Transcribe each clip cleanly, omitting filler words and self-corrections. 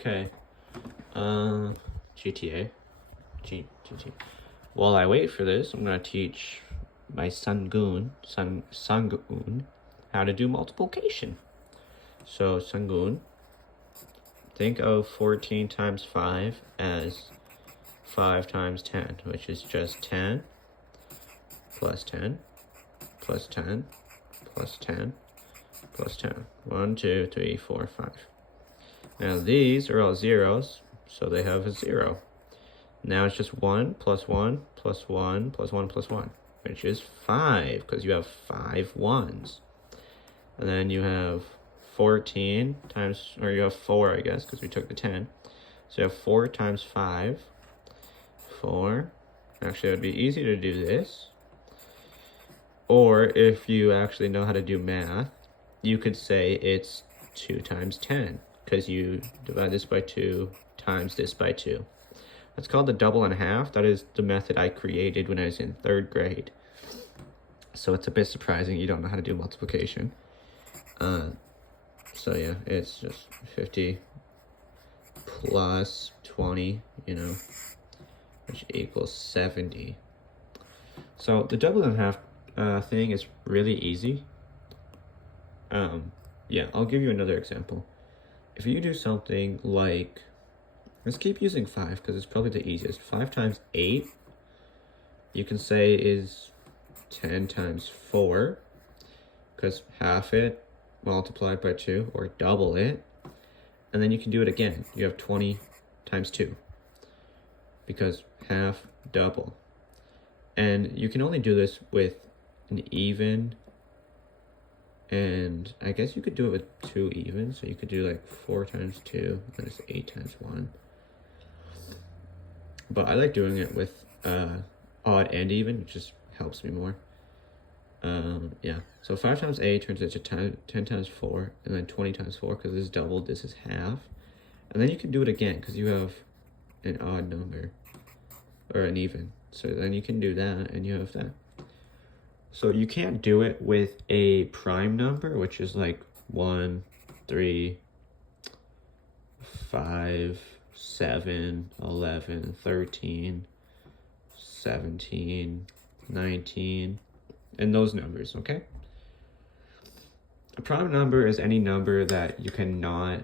Okay. GTA. GTA. While I wait for this, I'm gonna teach my Sunghoon how to do multiplication. So Sunghoon, think of 14 times 5 as 5 times 10, which is just 10 plus 10 plus 10 plus 10 plus 10. 1, 2, 3, 4, 5. Now these are all zeros, so they have a 0. Now it's just 1 plus 1 plus 1 plus 1 plus 1, which is 5, because you have 5 ones. And then you have 14 times, or you have 4, I guess, because we took the 10. So you have 4 times 5. 4. Actually, it would be easy to do this. Or if you actually know how to do math, you could say it's 2 times 10, because you divide this by 2 times this by 2. That's called the double and a half. That is the method I created when I was in 3rd grade. So it's a bit surprising you don't know how to do multiplication. So yeah, it's just 50 plus 20, which equals 70. So the double and a half thing is really easy. Yeah, I'll give you another example. If you do something like, let's keep using 5 because it's probably the easiest. 5 times 8, you can say is 10 times 4, because half it multiplied by 2, or double it. And then you can do it again. You have 20 times 2, because half, double. And you can only do this with an even, and I guess you could do it with 2 even. So you could do like 4 times 2, and it's 8 times 1. But I like doing it with odd and even, which just helps me more. Yeah, so 5 times 8 turns into 10 times 4, and then 20 times 4, because this is doubled, this is half. And then you can do it again, because you have an odd number, or an even. So then you can do that, and you have that. So you can't do it with a prime number, which is like 1, 3, 5, 7, 11, 13, 17, 19, and those numbers, okay? A prime number is any number that you cannot,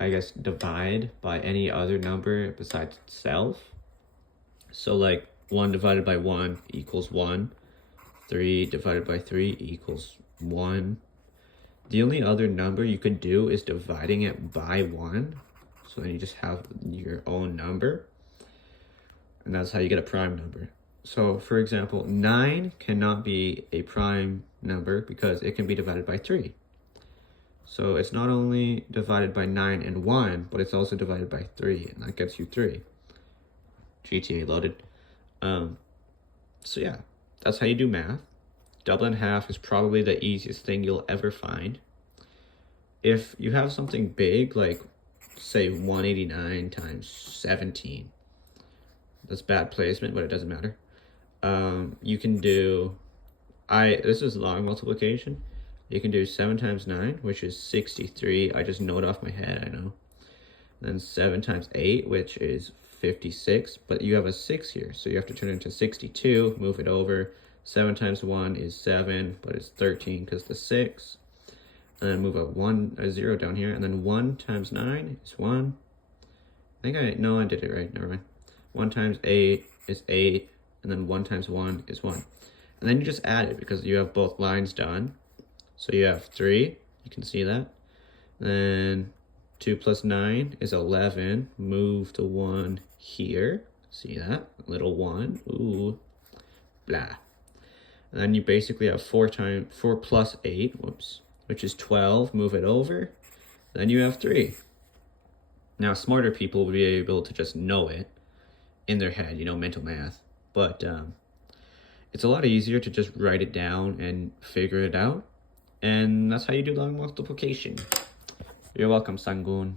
I guess, divide by any other number besides itself. So like 1 divided by 1 equals 1. 3 divided by 3 equals 1. The only other number you could do is dividing it by 1. So then you just have your own number. And that's how you get a prime number. So for example, 9 cannot be a prime number because it can be divided by 3. So it's not only divided by 9 and 1, but it's also divided by 3, and that gets you 3. GTA loaded. So yeah, that's how you do math. Double and half is probably the easiest thing you'll ever find. If you have something big, like say 189 times 17, that's bad placement, but it doesn't matter. You can do, this is long multiplication. You can do 7 times 9, which is 63. I just know it off my head, I know. And then 7 times 8, which is 56, but you have a 6 here, so you have to turn it into 62, move it over. 7 times 1 is 7, but it's 13 because the 6. And then move a 0 down here, and then 1 times 9 is 1. I did it right, never mind. 1 times 8 is 8, and then 1 times 1 is 1. And then you just add it because you have both lines done. So you have 3, you can see that. Then 2 plus 9 is 11. Move the 1 here. See that? Little 1. Ooh. Blah. And then you basically have 4 plus 8, which is 12. Move it over. Then you have 3. Now, smarter people would be able to just know it in their head, mental math. But it's a lot easier to just write it down and figure it out. And that's how you do long multiplication. You're welcome, Sunghoon.